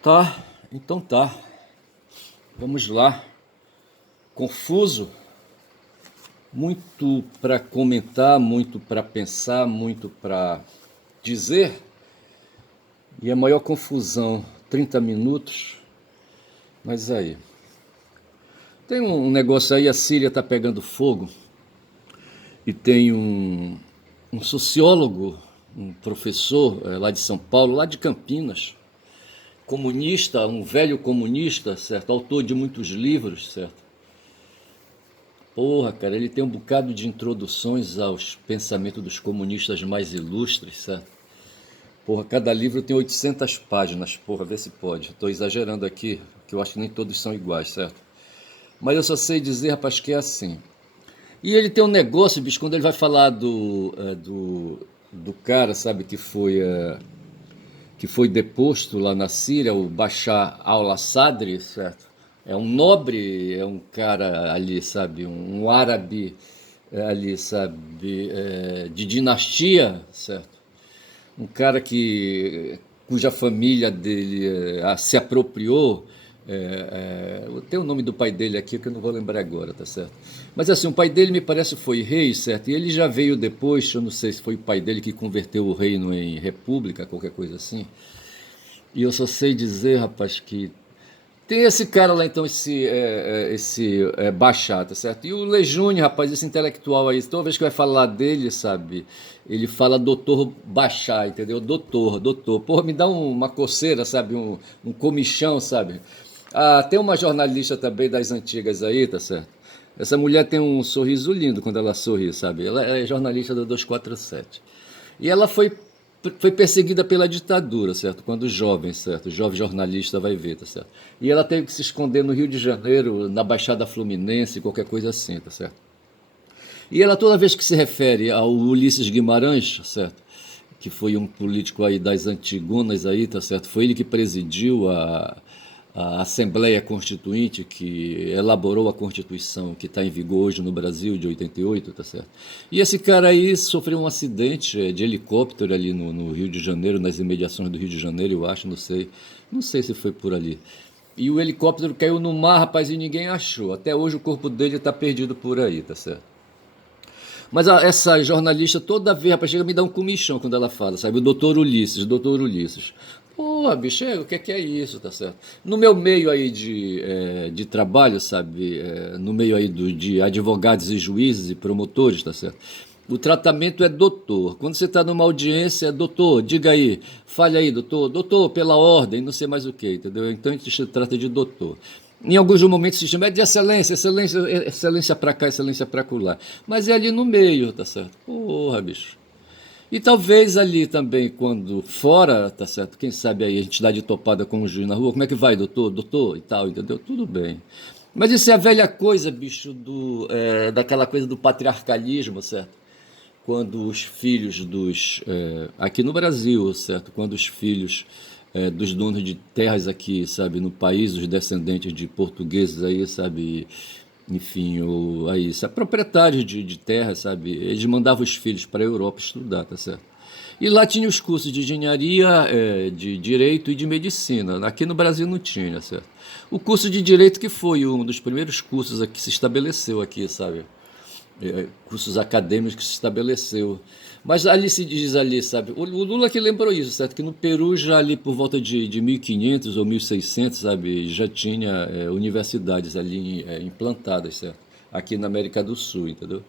Tá, então tá. Vamos lá. Confuso, muito para comentar, muito para pensar, muito para dizer. E a maior confusão, 30 minutos. Mas aí, tem um negócio aí, a Síria tá pegando fogo e tem um sociólogo, um professor lá de São Paulo, lá de Campinas, comunista, um velho comunista, certo? Autor de muitos livros, certo? Porra, cara, ele tem um bocado de introduções aos pensamentos dos comunistas mais ilustres, certo? Porra, cada livro tem 800 páginas, porra, vê se pode. Estou exagerando aqui, que eu acho que nem todos são iguais, certo? Mas eu só sei dizer, rapaz, que é assim. E ele tem um negócio, bicho, quando ele vai falar do cara, sabe, que foi deposto lá na Síria, o Bashar al-Assad, certo? É um nobre, é um cara ali, sabe, um árabe ali, sabe, de dinastia, certo? Um cara cuja família dele se apropriou. Tem o nome do pai dele aqui que eu não vou lembrar agora, tá certo? Mas assim, o pai dele me parece foi rei, certo? E ele já veio depois, eu não sei se foi o pai dele que converteu o reino em república, qualquer coisa assim. E eu só sei dizer, rapaz, que tem esse cara lá, então, esse Bachar, tá certo? E o Lejune, rapaz, esse intelectual aí, toda vez que vai falar dele, sabe? Ele fala doutor Bachar, entendeu? Doutor, doutor. Porra, me dá uma coceira, sabe? Um comichão, sabe? Ah, tem uma jornalista também das antigas aí, tá certo? Essa mulher tem um sorriso lindo quando ela sorri, sabe? Ela é jornalista do 247. E ela foi perseguida pela ditadura, certo? Quando jovem, certo? Jovem jornalista vai ver, tá certo? E ela teve que se esconder no Rio de Janeiro, na Baixada Fluminense, qualquer coisa assim, tá certo? E ela toda vez que se refere ao Ulisses Guimarães, certo? Que foi um político aí das Antigonas aí, tá certo? Foi ele que presidiu a Assembleia Constituinte que elaborou a Constituição que está em vigor hoje no Brasil de 88, tá certo? E esse cara aí sofreu um acidente de helicóptero ali no Rio de Janeiro, nas imediações do Rio de Janeiro, eu acho, não sei se foi por ali. E o helicóptero caiu no mar, rapaz, e ninguém achou. Até hoje o corpo dele está perdido por aí, tá certo? Mas essa jornalista toda vez, rapaz, chega a me dar um comichão quando ela fala, sabe? O doutor Ulisses, doutor Ulisses. Porra, bicho, o que é isso, tá certo? No meu meio aí de trabalho, sabe? No meio aí de advogados e juízes e promotores, tá certo? O tratamento é doutor. Quando você está numa audiência, é doutor, diga aí, fale aí, doutor, doutor, pela ordem, não sei mais o que, entendeu? Então a gente se trata de doutor. Em alguns momentos se chama de excelência, excelência, excelência pra cá, excelência pra lá. Mas é ali no meio, tá certo? Porra, bicho. E talvez ali também, quando fora, tá certo? Quem sabe aí a gente dá de topada com o juiz na rua, como é que vai, doutor? Doutor e tal, entendeu? Tudo bem. Mas isso é a velha coisa, bicho, daquela coisa do patriarcalismo, certo? Quando os filhos aqui no Brasil, certo? Quando os filhos dos donos de terras aqui, sabe, no país, os descendentes de portugueses aí, sabe, enfim, aí, sabe, proprietários de terra, sabe, eles mandavam os filhos para a Europa estudar, tá certo? E lá tinha os cursos de engenharia, de direito e de medicina. Aqui no Brasil não tinha, certo? O curso de direito que foi um dos primeiros cursos que se estabeleceu aqui, sabe? Cursos acadêmicos que se estabeleceu. Mas ali se diz ali, sabe? O Lula que lembrou isso, certo? Que no Peru já ali por volta de 1500 ou 1600, sabe? Já tinha universidades ali implantadas, certo? Aqui na América do Sul, entendeu?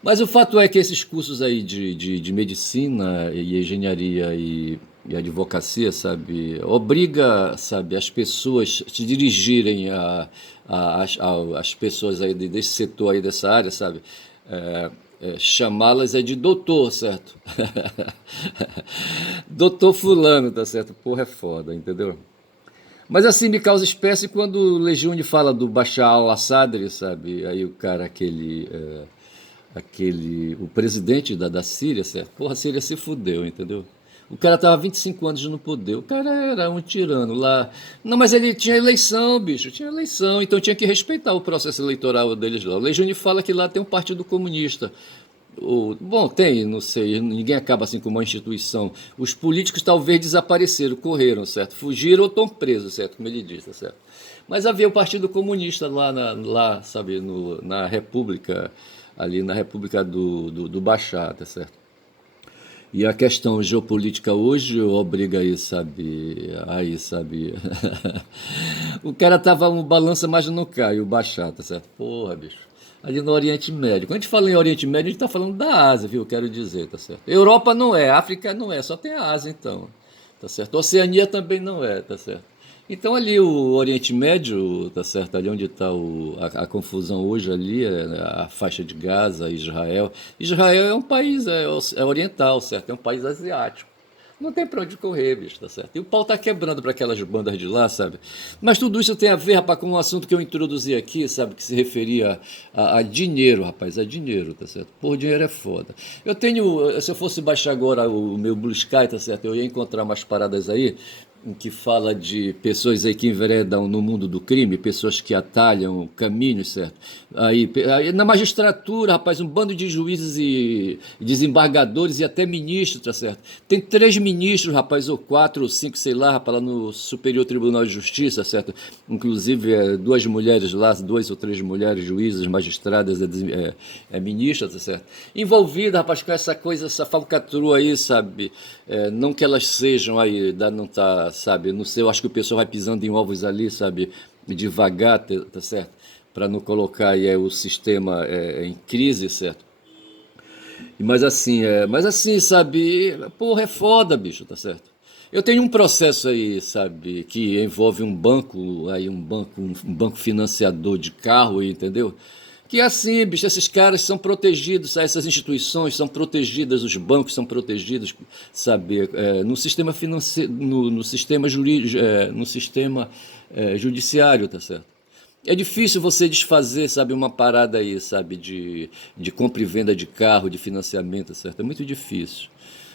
Mas o fato é que esses cursos aí de medicina e engenharia e advocacia, sabe, obriga, sabe, as pessoas se dirigirem as pessoas aí desse setor aí dessa área, sabe, chamá-las de doutor, certo? Doutor fulano, tá certo? Porra, é foda, entendeu? Mas assim me causa espécie quando o Legione fala do Bashar al-Assad, sabe? Aí o cara, o presidente da Síria, certo? Porra, a Síria se fudeu, entendeu? O cara tava 25 anos no poder. O cara era um tirano lá. Não, mas ele tinha eleição, bicho. Tinha eleição. Então tinha que respeitar o processo eleitoral deles lá. O Legione fala que lá tem um partido comunista. Bom, tem, não sei, ninguém acaba assim com uma instituição. Os políticos talvez desapareceram, correram, certo? Fugiram ou estão presos, certo? Como ele disse, tá certo? Mas havia o Partido Comunista lá, sabe, na República, ali na República do Bashar, tá certo? E a questão geopolítica hoje obriga aí, sabe, o cara tava um balança, mas não cai, o Bashar, tá certo? Porra, bicho. Ali no Oriente Médio. Quando a gente fala em Oriente Médio, a gente tá falando da Ásia, viu? Quero dizer, tá certo? Europa não é, África não é, só tem a Ásia então, tá certo? Oceania também não é, tá certo? Então ali o Oriente Médio, tá certo? Ali onde está a confusão hoje ali, a faixa de Gaza, Israel. Israel é um país é oriental, certo? É um país asiático. Não tem pra onde correr, bicho, tá certo? E o pau tá quebrando para aquelas bandas de lá, sabe? Mas tudo isso tem a ver, rapaz, com um assunto que eu introduzi aqui, sabe? Que se referia a dinheiro, rapaz, a dinheiro, tá certo? Por dinheiro é foda. Eu tenho, se eu fosse baixar agora o meu Blue Sky, tá certo? Eu ia encontrar umas paradas aí em que fala de pessoas aí que enveredam no mundo do crime, pessoas que atalham caminhos, certo? Aí na magistratura, rapaz, um bando de juízes e desembargadores e até ministros, tá certo? Tem 3 ministros, rapaz, ou 4 ou 5, sei lá, rapaz, lá no Superior Tribunal de Justiça, certo? Inclusive 2 mulheres lá, 2 ou 3 mulheres, juízes, magistradas, ministras, tá certo? Envolvida, rapaz, com essa coisa, essa falcatrua aí, sabe? Não que elas sejam aí, não tá, sabe? Não sei, eu acho que o pessoal vai pisando em ovos ali, sabe? Devagar, tá certo? Para não colocar aí, o sistema em crise, certo? Mas assim, sabe? Porra, é foda, bicho, tá certo? Eu tenho um processo aí, sabe, que envolve um banco financiador de carro, aí, entendeu? Que é assim, bicho, esses caras são protegidos, sabe? Essas instituições são protegidas, os bancos são protegidos, sabe, no sistema financeiro, no sistema jurídico, no sistema judiciário, tá certo? É difícil você desfazer, sabe, uma parada aí, sabe, de compra e venda de carro, de financiamento, certo? É muito difícil.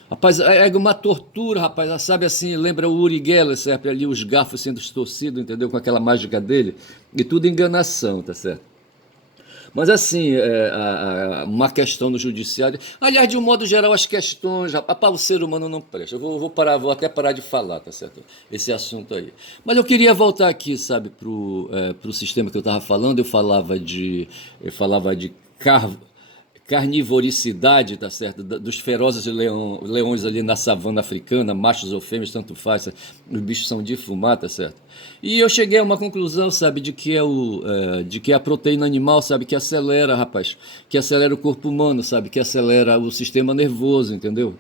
Rapaz, é uma tortura, rapaz, sabe assim, lembra o Uri Geller, certo? Ali os garfos sendo torcidos, entendeu? Com aquela mágica dele. E tudo enganação, tá certo? Mas assim, uma questão no judiciário. Aliás, de um modo geral, as questões. Rapaz, o ser humano não presta. Vou até parar de falar, tá certo? Esse assunto aí. Mas eu queria voltar aqui, sabe, pro sistema que eu estava falando. Eu falava de carnivoricidade, tá certo? Dos ferozes leões ali na savana africana, machos ou fêmeas, tanto faz, sabe? Os bichos são de fumar, tá certo? E eu cheguei a uma conclusão, sabe, de que é a proteína animal, sabe, que acelera, rapaz, que acelera o corpo humano, sabe, que acelera o sistema nervoso, entendeu?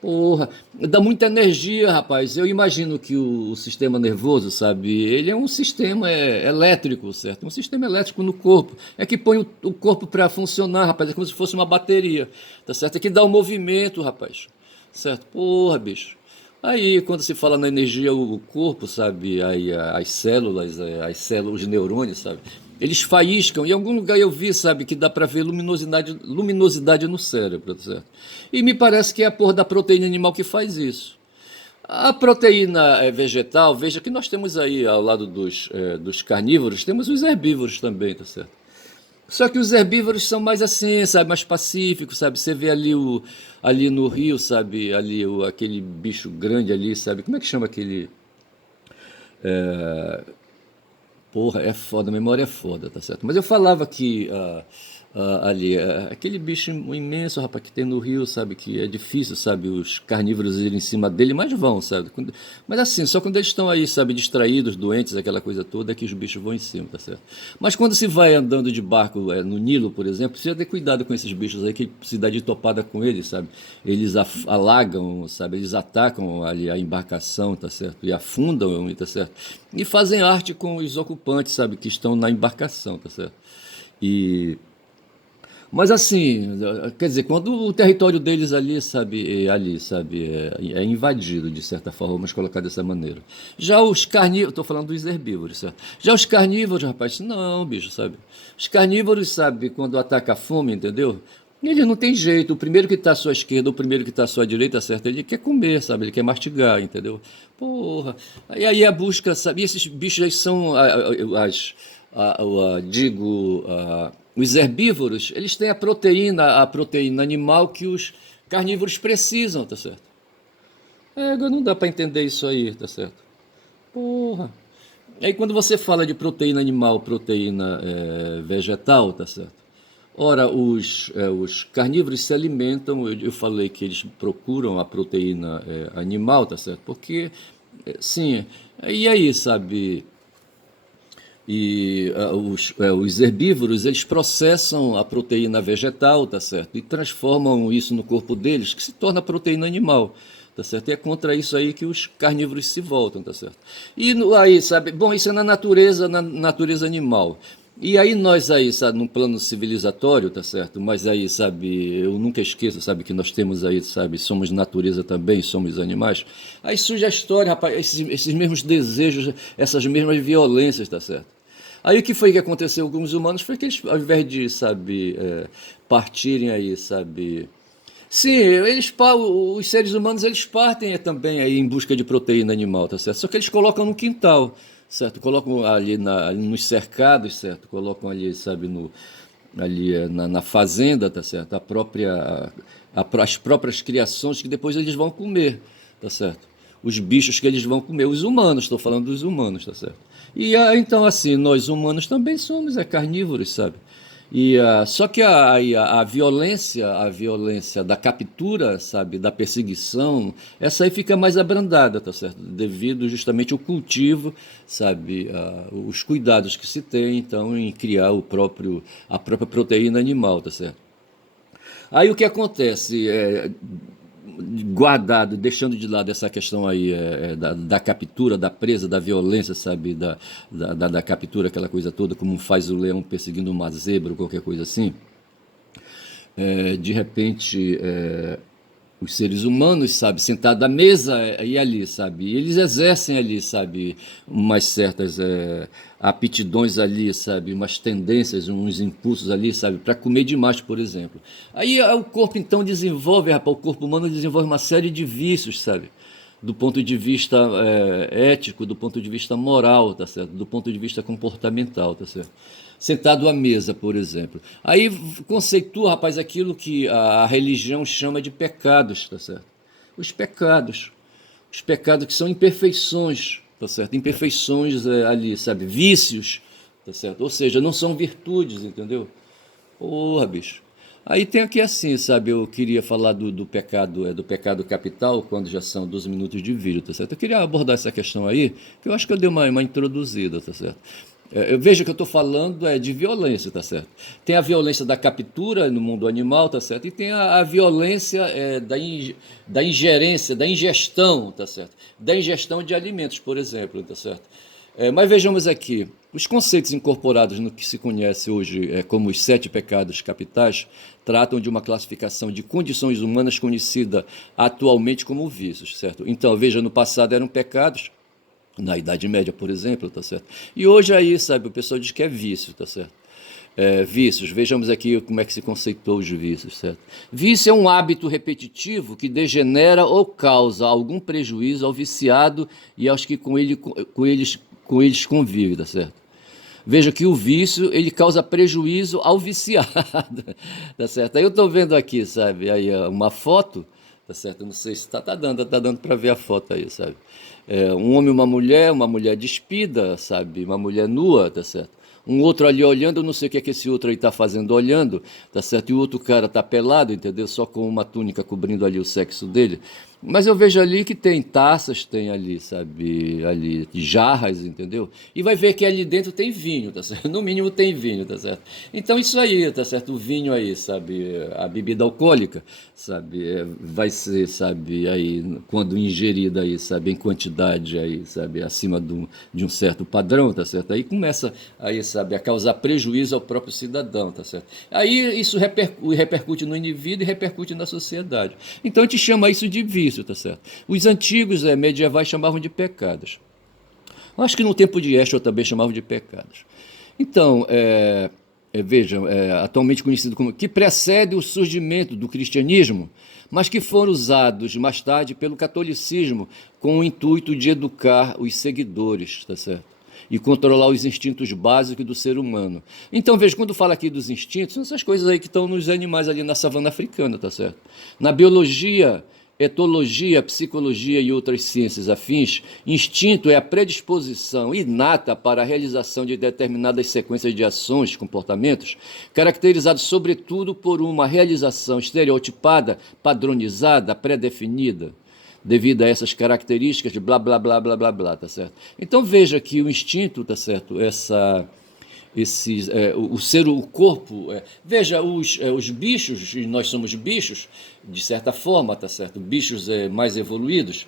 Porra, dá muita energia, rapaz. Eu imagino que o sistema nervoso, sabe, ele é um sistema elétrico, certo? Um sistema elétrico no corpo. É que põe o corpo para funcionar, rapaz. É como se fosse uma bateria, tá certo? É que dá o movimento, rapaz. Certo? Porra, bicho. Aí, quando se fala na energia, o corpo, sabe, aí as células, os neurônios, sabe, eles faíscam. Em algum lugar eu vi, sabe, que dá para ver luminosidade no cérebro, tá certo? E me parece que é a porra da proteína animal que faz isso. A proteína vegetal, veja que nós temos aí, ao lado dos carnívoros, temos os herbívoros também, tá certo? Só que os herbívoros são mais assim, sabe, mais pacíficos, sabe? Você vê ali no rio, sabe, ali aquele bicho grande ali, sabe? Como é que chama aquele? Porra, é foda, a memória é foda, tá certo? Mas eu falava que ali, aquele bicho imenso, rapaz, que tem no rio, sabe? Que é difícil, sabe? Os carnívoros irem em cima dele, mas vão, sabe? Mas assim, só quando eles estão aí, sabe? Distraídos, doentes, aquela coisa toda, é que os bichos vão em cima, tá certo? Mas quando se vai andando de barco no Nilo, por exemplo, precisa ter cuidado com esses bichos aí, que se dá de topada com eles, sabe? Eles alagam, sabe? Eles atacam ali a embarcação, tá certo? E afundam, tá certo? E fazem arte com os ocupantes, sabe? Que estão na embarcação, tá certo? E mas assim, quer dizer, quando o território deles ali, sabe, é invadido de certa forma, vamos colocar dessa maneira. Já os carnívoros, estou falando dos herbívoros, certo? Já os carnívoros, rapaz, não, bicho, sabe? Os carnívoros, sabe, quando ataca a fome, entendeu? Ele não tem jeito, o primeiro que está à sua esquerda, o primeiro que está à sua direita, certo? Ele quer comer, sabe? Ele quer mastigar, entendeu? Porra. Aí a busca, sabe? E esses bichos aí são as, digo, os herbívoros, eles têm a proteína animal que os carnívoros precisam, tá certo? Agora não dá para entender isso aí, tá certo? Porra. Aí quando você fala de proteína animal, proteína vegetal, tá certo? Ora, os carnívoros se alimentam, eu falei que eles procuram a proteína animal, tá certo? Porque, sim, e aí, sabe, os herbívoros, eles processam a proteína vegetal, tá certo? E transformam isso no corpo deles, que se torna proteína animal, tá certo? E é contra isso aí que os carnívoros se voltam, tá certo? E aí, sabe, bom, isso é na natureza animal. E aí nós aí, sabe, num plano civilizatório, tá certo? Mas aí, sabe, eu nunca esqueço, sabe, que nós temos aí, sabe, somos natureza também, somos animais. Aí surge a história, rapaz, esses mesmos desejos, essas mesmas violências, tá certo? Aí o que foi que aconteceu com os humanos foi que eles, ao invés de, sabe, partirem aí, sabe... Sim, os seres humanos, eles partem também aí em busca de proteína animal, tá certo? Só que eles colocam no quintal, certo? Colocam ali nos cercados, certo? Colocam ali, sabe, na fazenda, tá certo? As próprias criações que depois eles vão comer, tá certo? Os bichos que eles vão comer, os humanos, estou falando dos humanos, tá certo? E então, assim, nós humanos também somos carnívoros, sabe? Só que a violência da captura, sabe, da perseguição, essa aí fica mais abrandada, tá certo? Devido justamente ao cultivo, sabe, os cuidados que se tem, então, em criar a própria proteína animal, tá certo? Aí o que acontece? Guardado, deixando de lado essa questão aí da captura, da presa, da violência, sabe, da captura, aquela coisa toda, como faz o leão perseguindo uma zebra ou qualquer coisa assim, de repente os seres humanos, sabe, sentados à mesa e ali, sabe, e eles exercem ali, sabe, umas certas aptidões ali, sabe, umas tendências, uns impulsos ali, sabe, para comer demais, por exemplo. Aí o corpo então desenvolve, rapaz, o corpo humano desenvolve uma série de vícios, sabe, do ponto de vista ético, do ponto de vista moral, tá certo, do ponto de vista comportamental, tá certo. Sentado à mesa, por exemplo. Aí conceitua, rapaz, aquilo que a religião chama de pecados, tá certo? Os pecados. Os pecados que são imperfeições, tá certo? Imperfeições ali, sabe? Vícios, tá certo? Ou seja, não são virtudes, entendeu? Porra, bicho. Aí tem aqui assim, sabe? Eu queria falar do pecado capital, quando já são 12 minutos de vídeo, tá certo? Eu queria abordar essa questão aí, que eu acho que eu dei uma introduzida, tá certo? Eu vejo que eu estou falando de violência, tá certo? Tem a violência da captura no mundo animal, tá certo? E tem a violência da ingerência, da ingestão, tá certo? Da ingestão de alimentos, por exemplo, tá certo? Mas vejamos aqui, os conceitos incorporados no que se conhece hoje como os 7 pecados capitais tratam de uma classificação de condições humanas conhecida atualmente como vícios, certo? Então, veja, no passado eram pecados, na Idade Média, por exemplo, tá certo? E hoje aí, sabe, o pessoal diz que é vício, tá certo? Vícios, vejamos aqui como é que se conceitou os vícios, certo? Vício é um hábito repetitivo que degenera ou causa algum prejuízo ao viciado e aos que com eles convivem, tá certo? Veja que o vício, ele causa prejuízo ao viciado, tá certo? Aí eu estou vendo aqui, sabe, aí uma foto, tá certo? Eu não sei se tá dando para ver a foto aí, sabe? Um homem e uma mulher despida, sabe? Uma mulher nua, tá certo? Um outro ali olhando, eu não sei o que é que esse outro aí tá fazendo olhando, tá certo? E o outro cara tá pelado, entendeu? Só com uma túnica cobrindo ali o sexo dele. Mas eu vejo ali que tem taças, tem ali, sabe, ali jarras, entendeu? E vai ver que ali dentro tem vinho, tá certo? No mínimo tem vinho, tá certo? Então isso aí, tá certo? O vinho aí, sabe, a bebida alcoólica, sabe, vai ser, sabe, aí quando ingerida aí, sabe, em quantidade aí, sabe, acima de um certo padrão, tá certo? Aí começa aí, sabe, a causar prejuízo ao próprio cidadão, tá certo? Aí isso repercute no indivíduo e repercute na sociedade. Então a gente chama isso de vício, tá certo? Os antigos medievais chamavam de pecados. Acho que no tempo de Escher também chamavam de pecados. Então, vejam, atualmente conhecido como que precede o surgimento do cristianismo, mas que foram usados mais tarde pelo catolicismo com o intuito de educar os seguidores, tá certo? e controlar os instintos básicos do ser humano. Então, veja, quando fala aqui dos instintos, são essas coisas aí que estão nos animais ali na savana africana, tá certo? Na biologia, etologia, psicologia e outras ciências afins, instinto é a predisposição inata para a realização de determinadas sequências de ações, comportamentos, caracterizados sobretudo por uma realização estereotipada, padronizada, pré-definida, devido a essas características de blá, blá, blá, blá, blá, blá, tá certo? Então veja que o instinto, tá certo? O corpo, veja, os bichos, e nós somos bichos, de certa forma, tá certo? Bichos mais evoluídos.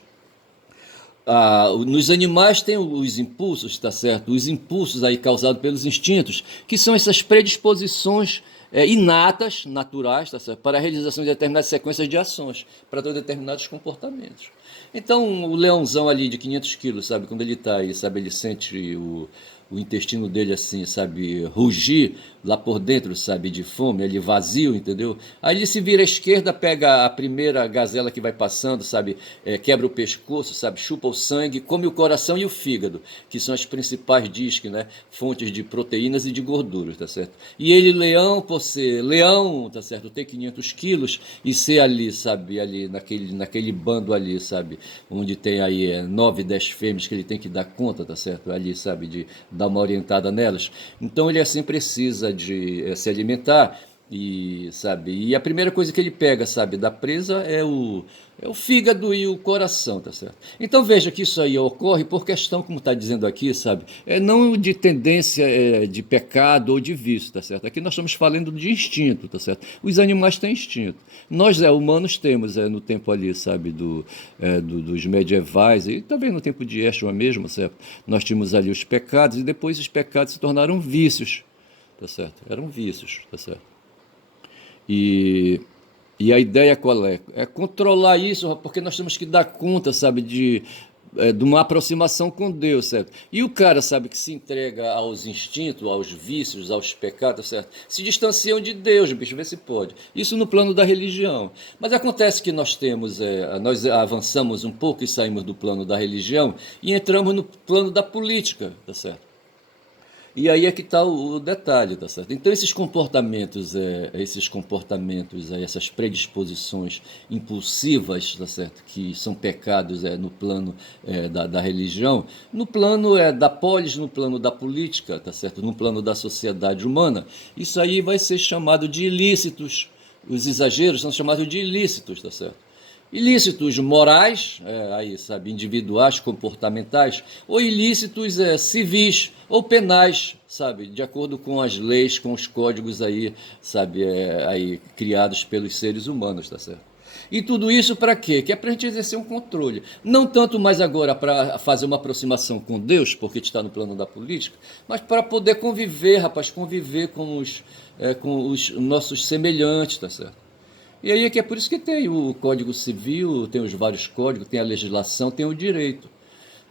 Nos animais tem os impulsos, tá certo? Os impulsos aí causados pelos instintos, que são essas predisposições inatas, naturais, tá certo? Para a realização de determinadas sequências de ações, para ter determinados comportamentos. Então, o leãozão ali de 500 quilos, sabe, quando ele está aí, sabe, ele sente o intestino dele assim, sabe, rugir lá por dentro, sabe, de fome, ele vazio, entendeu? Aí ele se vira à esquerda, pega a primeira gazela que vai passando, sabe, quebra o pescoço, sabe, chupa o sangue, come o coração e o fígado, que são as principais, diz que, né, fontes de proteínas e de gorduras, tá certo? E ele, leão, por ser leão, tá certo, ter 500 quilos e ser ali, sabe, ali naquele bando ali, sabe, onde tem aí 9, 10 fêmeas que ele tem que dar conta, tá certo? Ali, sabe, de dar uma orientada nelas. Então ele assim precisa de se alimentar e a primeira coisa que ele pega, sabe, da presa é o fígado e o coração, tá certo? Então veja que isso aí ocorre por questão, como está dizendo aqui, sabe, não de tendência de pecado ou de vício, tá certo? Aqui nós estamos falando de instinto, tá certo? Os animais têm instinto. Nós, humanos, temos no tempo ali, sabe, dos medievais e também no tempo de Yeshua mesmo, certo? Nós tínhamos ali os pecados e depois os pecados se tornaram vícios, tá certo? Eram vícios, tá certo? E a ideia qual é? É controlar isso, porque nós temos que dar conta, sabe, de uma aproximação com Deus, certo? E o cara, sabe, que se entrega aos instintos, aos vícios, aos pecados, certo? Se distanciam de Deus, bicho, vê se pode. Isso no plano da religião. Mas acontece que nós avançamos um pouco e saímos do plano da religião e entramos no plano da política, tá certo? E aí é que está o detalhe, tá certo? Então esses comportamentos, essas predisposições impulsivas, tá certo? Que são pecados no plano da religião, no plano da polis, no plano da política, tá certo? No plano da sociedade humana, isso aí vai ser chamado de ilícitos. Os exageros são chamados de ilícitos, tá certo? Ilícitos morais, aí, sabe, individuais, comportamentais, ou ilícitos civis ou penais, sabe, de acordo com as leis, com os códigos aí, sabe, aí criados pelos seres humanos, tá certo? E tudo isso para quê? Que é para a gente exercer um controle. Não tanto mais agora para fazer uma aproximação com Deus, porque está no plano da política, mas para poder conviver, rapaz, conviver com os nossos semelhantes, tá certo? E aí é que é por isso que tem o Código Civil, tem os vários códigos, tem a legislação, tem o direito,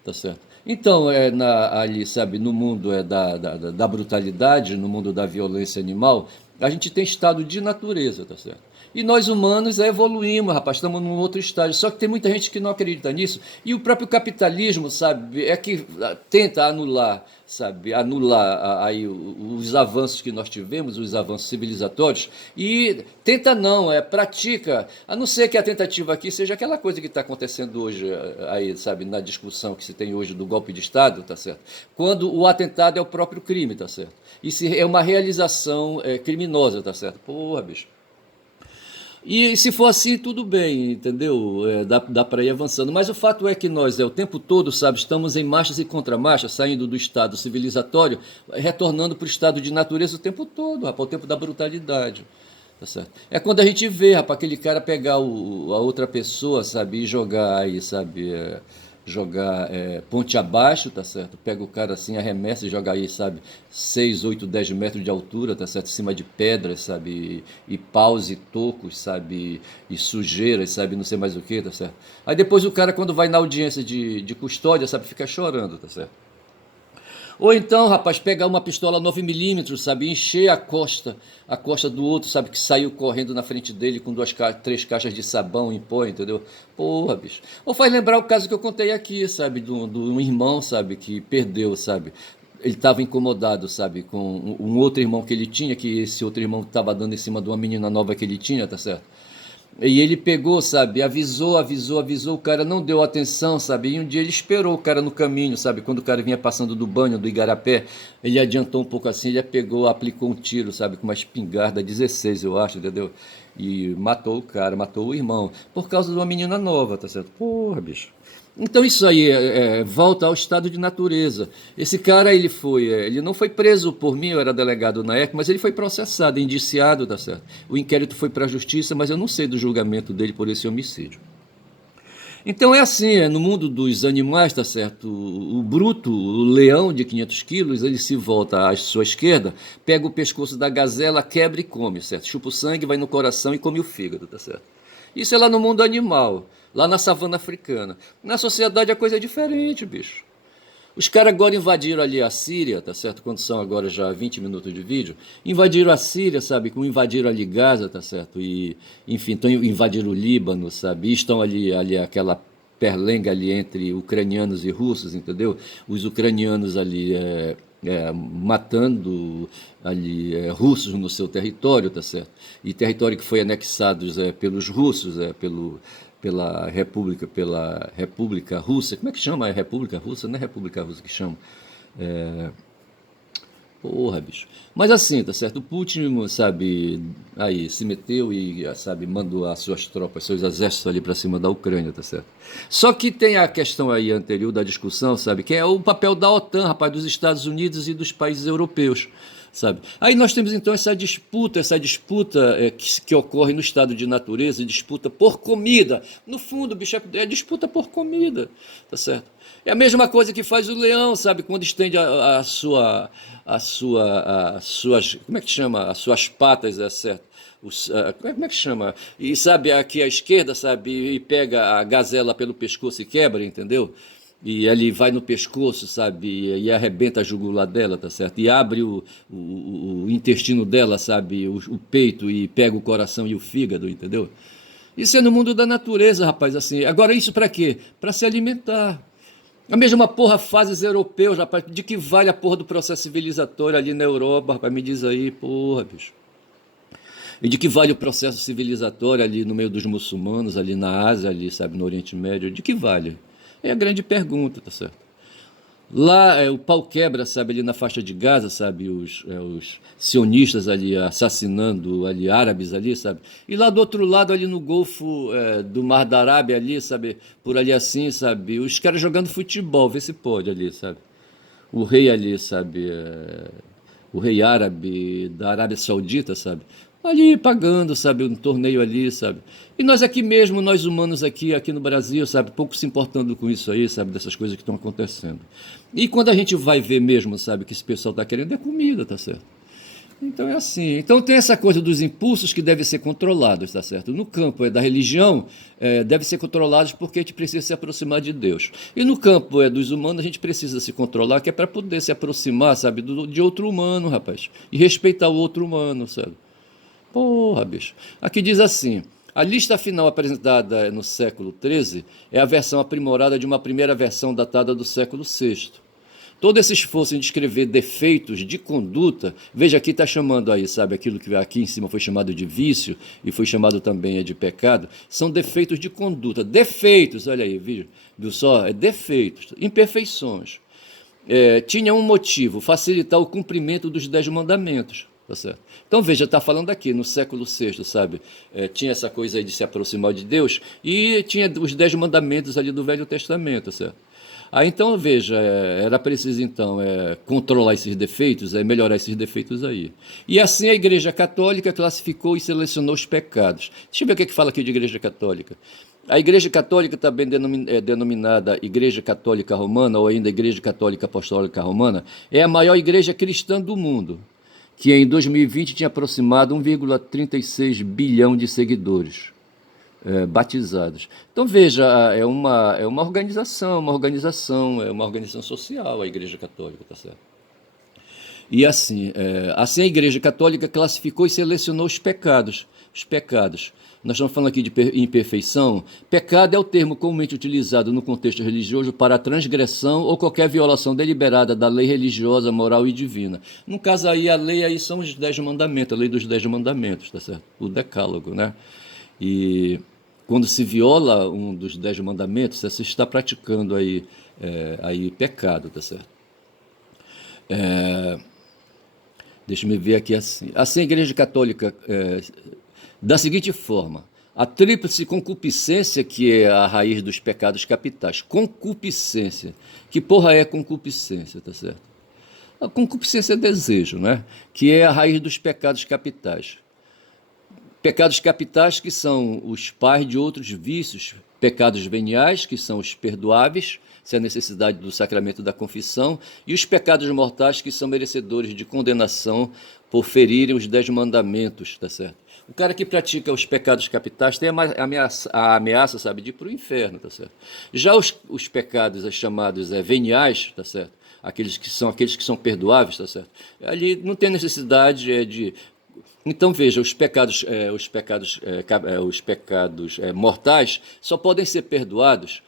tá certo? Então, ali, sabe, no mundo da brutalidade, no mundo da violência animal, a gente tem estado de natureza, tá certo? E nós humanos evoluímos, rapaz, estamos num outro estágio. Só que tem muita gente que não acredita nisso. E o próprio capitalismo, sabe, é que tenta anular, sabe, aí os avanços que nós tivemos, os avanços civilizatórios, e tenta não, pratica, a não ser que a tentativa aqui seja aquela coisa que está acontecendo hoje, aí, sabe, na discussão que se tem hoje do golpe de Estado, tá certo? Quando o atentado é o próprio crime, tá certo? E se é uma realização criminosa, tá certo? Porra, bicho. E se for assim, tudo bem, entendeu? Dá para ir avançando. Mas o fato é que nós, o tempo todo, sabe, estamos em marchas e contramarchas, saindo do estado civilizatório, retornando para o estado de natureza o tempo todo, rapaz, o tempo da brutalidade. Tá certo? É quando a gente vê, rapaz, aquele cara pegar a outra pessoa, sabe, e jogar aí, sabe, jogar ponte abaixo, tá certo? Pega o cara assim, arremessa e joga aí, sabe, 6, 8, 10 metros de altura, tá certo? Em cima de pedras, sabe, e paus e tocos, sabe, e sujeiras, sabe, não sei mais o que, tá certo? Aí depois o cara, quando vai na audiência de custódia, sabe, fica chorando, tá certo? Ou então, rapaz, pegar uma pistola 9 milímetros, sabe, e encher a costa do outro, sabe, que saiu correndo na frente dele com três caixas de sabão em pó, entendeu? Porra, bicho. Ou faz lembrar o caso que eu contei aqui, sabe, do um irmão, sabe, que perdeu, sabe. Ele estava incomodado, sabe, com um outro irmão que ele tinha, que esse outro irmão estava dando em cima de uma menina nova que ele tinha, tá certo? E ele pegou, sabe, avisou, o cara não deu atenção, sabe, e um dia ele esperou o cara no caminho, sabe, quando o cara vinha passando do banho, do Igarapé, ele adiantou um pouco assim, ele pegou, aplicou um tiro, sabe, com uma espingarda 16, eu acho, entendeu? E matou o cara, matou o irmão, por causa de uma menina nova, tá certo? Porra, bicho. Então isso aí volta ao estado de natureza. Esse cara ele não foi preso por mim, eu era delegado na época, mas ele foi processado, indiciado, tá certo? O inquérito foi para a justiça, mas eu não sei do julgamento dele por esse homicídio. Então é assim, no mundo dos animais, tá certo? O bruto, o leão de 500 quilos, ele se volta à sua esquerda, pega o pescoço da gazela, quebra e come, certo? Chupa o sangue, vai no coração e come o fígado, tá certo? Isso é lá no mundo animal, lá na savana africana. Na sociedade a coisa é diferente, bicho. Os caras agora invadiram ali a Síria, tá certo? Quando são agora já 20 minutos de vídeo, invadiram a Síria, sabe? Como invadiram ali Gaza, tá certo? E, enfim, então invadiram o Líbano, sabe? E estão ali aquela perlenga ali entre ucranianos e russos, entendeu? Os ucranianos ali matando ali russos no seu território, tá certo? E território que foi anexado pelos russos, pela República Russa. Como é que chama a República Russa? Não é República Russa que chama. É, porra, bicho. Mas assim, tá certo? O Putin, sabe, aí se meteu e, sabe, mandou as suas tropas, seus exércitos ali para cima da Ucrânia, tá certo? Só que tem a questão aí anterior da discussão, sabe, que é o papel da OTAN, rapaz, dos Estados Unidos e dos países europeus. Sabe? Aí nós temos então essa disputa que ocorre no estado de natureza, disputa por comida. No fundo, bicho, é disputa por comida, tá certo? É a mesma coisa que faz o leão, sabe? Quando estende as suas, como é que chama? As suas patas, é certo? Como é que chama? E sabe, aqui à esquerda, sabe? E pega a gazela pelo pescoço e quebra, entendeu? E ele vai no pescoço, sabe, e arrebenta a jugular dela, tá certo? E abre o intestino dela, sabe, o peito, e pega o coração e o fígado, entendeu? Isso é no mundo da natureza, rapaz, assim. Agora, isso para quê? Para se alimentar. A mesma porra faz os europeus, rapaz. De que vale a porra do processo civilizatório ali na Europa, rapaz? Me diz aí, porra, bicho. E de que vale o processo civilizatório ali no meio dos muçulmanos, ali na Ásia, ali, sabe, no Oriente Médio? De que vale? É a grande pergunta, tá certo? Lá o pau quebra, sabe, ali na faixa de Gaza, sabe, os sionistas ali assassinando ali árabes ali, sabe? E lá do outro lado, ali no Golfo do Mar da Arábia ali, sabe, por ali assim, sabe, os caras jogando futebol, vê se pode ali, sabe? O rei ali, sabe, o rei árabe da Arábia Saudita, sabe? Ali pagando, sabe, um torneio ali, sabe? E nós aqui mesmo, nós humanos aqui no Brasil, sabe, pouco se importando com isso aí, sabe, dessas coisas que estão acontecendo. E quando a gente vai ver mesmo, sabe, que esse pessoal está querendo é comida, tá certo? Então é assim. Então tem essa coisa dos impulsos que devem ser controlados, tá certo? No campo da religião, devem ser controlados porque a gente precisa se aproximar de Deus. E no campo dos humanos, a gente precisa se controlar, que é para poder se aproximar, sabe, de outro humano, rapaz. E respeitar o outro humano, sabe? Porra, bicho. Aqui diz assim: a lista final apresentada no século XIII é a versão aprimorada de uma primeira versão datada do século VI. Todo esse esforço em descrever defeitos de conduta, veja aqui está chamando aí, sabe, aquilo que aqui em cima foi chamado de vício e foi chamado também de pecado, são defeitos de conduta. Defeitos, olha aí, viu só? Defeitos, imperfeições. Tinha um motivo: facilitar o cumprimento dos 10 mandamentos. Tá certo? Então veja, está falando aqui no século VI, sabe? Tinha essa coisa aí de se aproximar de Deus e tinha os 10 mandamentos ali do Velho Testamento, certo? Aí então veja, era preciso então controlar esses defeitos, melhorar esses defeitos aí. E assim a Igreja Católica classificou e selecionou os pecados. Deixa eu ver o que é que fala aqui de Igreja Católica. A Igreja Católica, também denominada Igreja Católica Romana, ou ainda Igreja Católica Apostólica Romana, é a maior igreja cristã do mundo, que em 2020 tinha aproximado 1,36 bilhão de seguidores. batizados. Então veja, é uma organização social a Igreja Católica, tá certo? E assim a Igreja Católica classificou e selecionou os pecados. Os pecados. Nós estamos falando aqui de imperfeição. Pecado é o termo comumente utilizado no contexto religioso para a transgressão ou qualquer violação deliberada da lei religiosa, moral e divina. No caso aí, a lei aí são os 10 mandamentos, a lei dos 10 mandamentos, tá certo? O decálogo, né? E quando se viola um dos 10 mandamentos, você está praticando aí pecado, tá certo? Deixa eu ver aqui assim. Assim, a Igreja Católica, da seguinte forma: a tríplice concupiscência, que é a raiz dos pecados capitais. Concupiscência. Que porra é concupiscência, tá certo? A concupiscência é desejo, né? Que é a raiz dos pecados capitais. Pecados capitais, que são os pais de outros vícios. Pecados veniais, que são os perdoáveis, sem a necessidade do sacramento da confissão, e os pecados mortais, que são merecedores de condenação por ferirem os 10 mandamentos, tá certo? O cara que pratica os pecados capitais tem a ameaça, sabe, de ir para o inferno, tá certo? Já os pecados chamados veniais, tá certo? Aqueles que são perdoáveis, tá certo? Ali não tem necessidade de. Então veja, os pecados mortais só podem ser perdoados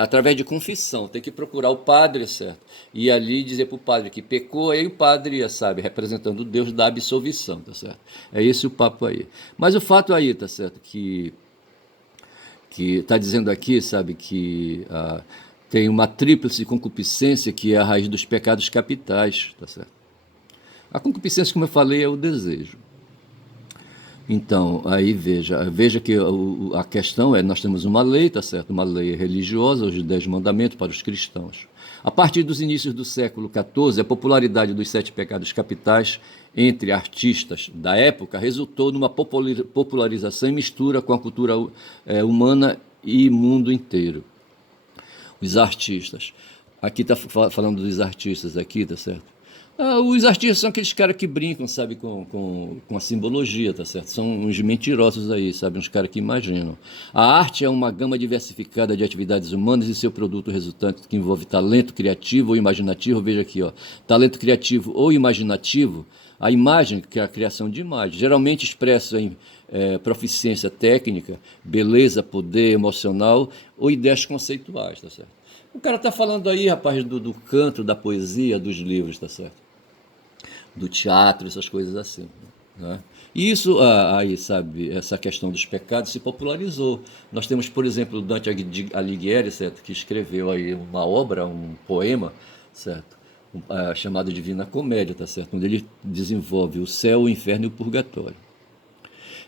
através de confissão. Tem que procurar o padre, certo? E ali dizer para o padre que pecou, aí o padre, sabe, representando Deus, dá absolvição, tá certo? É esse o papo aí. Mas o fato aí, tá certo, que está dizendo aqui, sabe, que tem uma tríplice concupiscência que é a raiz dos pecados capitais, tá certo? A concupiscência, como eu falei, é o desejo. Então, aí veja que a questão é, nós temos uma lei, tá certo? Uma lei religiosa, os 10 mandamentos para os cristãos. A partir dos inícios do século XIV, a popularidade dos 7 pecados capitais entre artistas da época resultou numa popularização e mistura com a cultura humana e mundo inteiro. Os artistas. Aqui está falando dos artistas aqui, tá certo? Os artistas são aqueles caras que brincam, sabe, com a simbologia, tá certo? São uns mentirosos aí, sabe? Uns caras que imaginam. A arte é uma gama diversificada de atividades humanas e seu produto resultante que envolve talento criativo ou imaginativo. Veja aqui, ó. Talento criativo ou imaginativo. A imagem, que é a criação de imagem, geralmente expressa em proficiência técnica, beleza, poder emocional ou ideias conceituais, tá certo? O cara tá falando aí, rapaz, do canto, da poesia, dos livros, tá certo? Do teatro, essas coisas assim, né? E isso aí, sabe, essa questão dos pecados se popularizou. Nós temos, por exemplo, Dante Alighieri, certo, que escreveu aí uma obra, um poema, certo, chamado Divina Comédia, tá certo, onde ele desenvolve o céu, o inferno e o purgatório.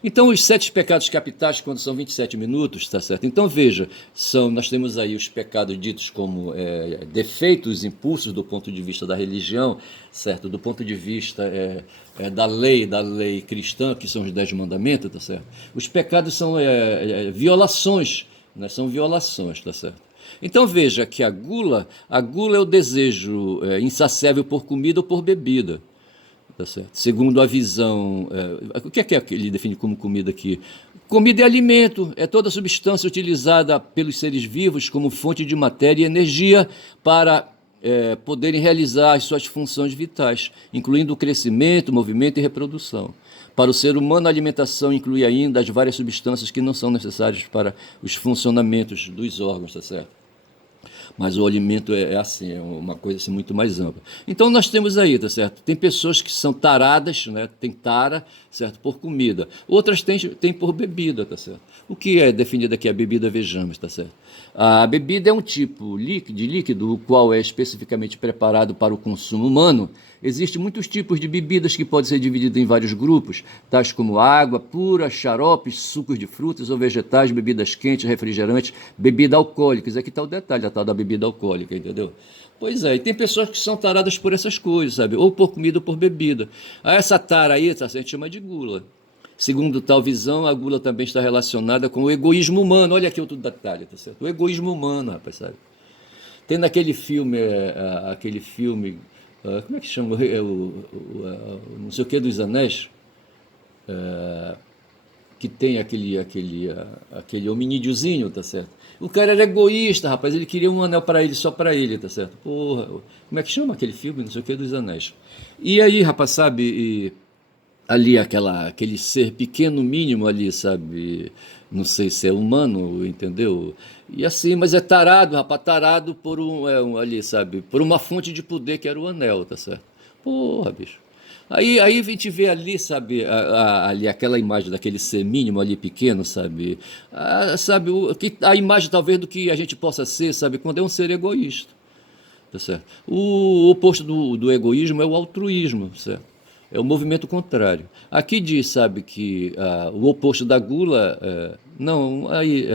Então, os 7 pecados capitais, quando são 27 minutos, tá certo? Então, veja, nós temos aí os pecados ditos como defeitos, impulsos do ponto de vista da religião, certo? Do ponto de vista da lei cristã, que são os 10 mandamentos, tá certo? Os pecados são violações, né? São violações, tá certo? Então veja que a gula é o desejo insaciável por comida ou por bebida. Tá certo? Segundo a visão, o que é que ele define como comida aqui? Comida é alimento, é toda substância utilizada pelos seres vivos como fonte de matéria e energia para poderem realizar as suas funções vitais, incluindo o crescimento, movimento e reprodução. Para o ser humano, a alimentação inclui ainda as várias substâncias que não são necessárias para os funcionamentos dos órgãos, tá certo? Mas o alimento assim, é uma coisa assim, muito mais ampla. Então nós temos aí, tá certo? Tem pessoas que são taradas, né? Tem tara, certo? Por comida. Outras têm por bebida, tá certo? O que é definido aqui a bebida, vejamos, tá certo? A bebida é um tipo de líquido, o qual é especificamente preparado para o consumo humano. Existem muitos tipos de bebidas que podem ser divididos em vários grupos, tais como água pura, xaropes, sucos de frutas ou vegetais, bebidas quentes, refrigerantes, bebidas alcoólicas. Aqui está o detalhe, a tal da bebida alcoólica, entendeu? Pois é, e tem pessoas que são taradas por essas coisas, sabe? Ou por comida ou por bebida. Essa tara aí, tá, a gente chama de gula. Segundo tal visão, a gula também está relacionada com o egoísmo humano. Olha aqui outro detalhe, tá certo? O egoísmo humano, rapaz, sabe? Tem naquele filme, como é que chama? Não sei o que dos Anéis. que tem aquele hominídiozinho, tá certo? O cara era egoísta, rapaz, ele queria um anel para ele, só para ele, tá certo? Porra, como é que chama aquele filme, não sei o que, dos Anéis. E aí, rapaz, sabe, ali aquele ser pequeno mínimo ali, sabe? Não sei se é humano, entendeu? E assim, mas é tarado, rapaz, tarado por ali, sabe? Por uma fonte de poder que era o anel, tá certo? Porra, bicho. Aí a gente vê ali, sabe, ali aquela imagem daquele ser mínimo ali pequeno, sabe? Sabe, a imagem talvez do que a gente possa ser, sabe, quando é um ser egoísta. Tá certo? O oposto do egoísmo é o altruísmo, certo? É o movimento contrário. Aqui diz, sabe, que o oposto da gula, não, aí,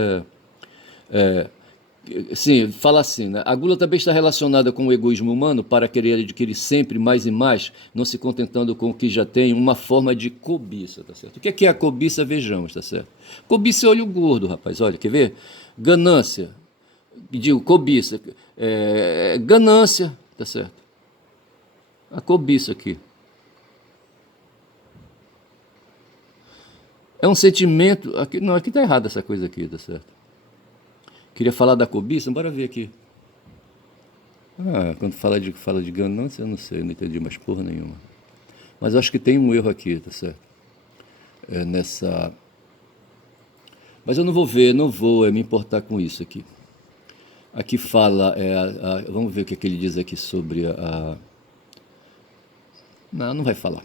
sim, fala assim, né? A gula também está relacionada com o egoísmo humano para querer adquirir sempre mais e mais, não se contentando com o que já tem, uma forma de cobiça, tá certo? O que é a cobiça? Vejamos, tá certo? Cobiça é olho gordo, rapaz, olha, quer ver? Ganância, digo, cobiça, ganância, tá certo? A cobiça aqui. É um sentimento. Aqui, não, aqui tá errado essa coisa aqui, tá certo? Queria falar da cobiça, bora ver aqui. Quando fala de ganância, eu não sei, eu não entendi mais porra nenhuma. Mas eu acho que tem um erro aqui, tá certo? Nessa. Mas eu não vou ver, não vou me importar com isso aqui. Aqui fala, vamos ver o que ele diz aqui sobre a. Não, não vai falar.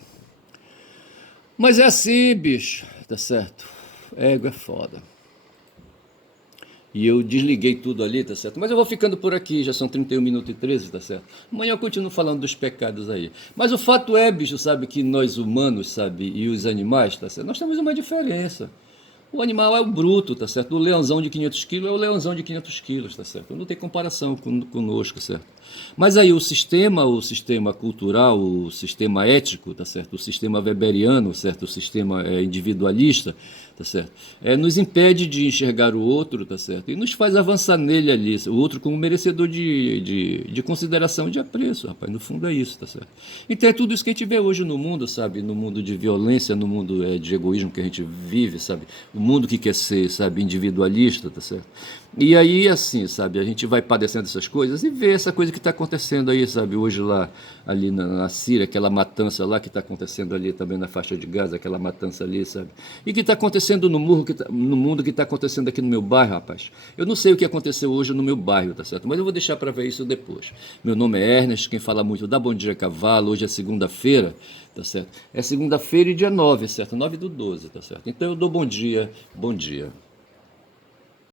Mas é assim, bicho, tá certo? Ego é foda. E eu desliguei tudo ali, tá certo? Mas eu vou ficando por aqui, já são 31 minutos e 13, tá certo? Amanhã eu continuo falando dos pecados aí. Mas o fato é, bicho, sabe, que nós humanos, sabe, e os animais, tá certo? Nós temos uma diferença. O animal é o bruto, tá certo? O leãozão de 500 quilos é o leãozão de 500 quilos, tá certo? Não tem comparação conosco, certo? Mas aí o sistema cultural, o sistema ético, tá certo? O sistema weberiano, certo? O sistema individualista, tá certo? Nos impede de enxergar o outro, tá certo? E nos faz avançar nele ali, o outro como merecedor de consideração e de apreço, rapaz. No fundo é isso, tá certo? Então é tudo isso que a gente vê hoje no mundo, sabe? No mundo de violência, no mundo de egoísmo que a gente vive, sabe? O mundo que quer ser, sabe, individualista, tá certo? E aí, assim, sabe, a gente vai padecendo essas coisas e vê essa coisa que está acontecendo aí, sabe, hoje lá, ali na Síria, aquela matança lá que está acontecendo ali também na faixa de Gaza, aquela matança ali, sabe? E que está acontecendo no mundo, que está acontecendo aqui no meu bairro, rapaz. Eu não sei o que aconteceu hoje no meu bairro, tá certo? Mas eu vou deixar para ver isso depois. Meu nome é Ernest, quem fala muito dá Bom Dia Cavalo, hoje é segunda-feira, tá certo? É segunda-feira e dia 9, certo? 9/12, tá certo? Então eu dou bom dia, bom dia.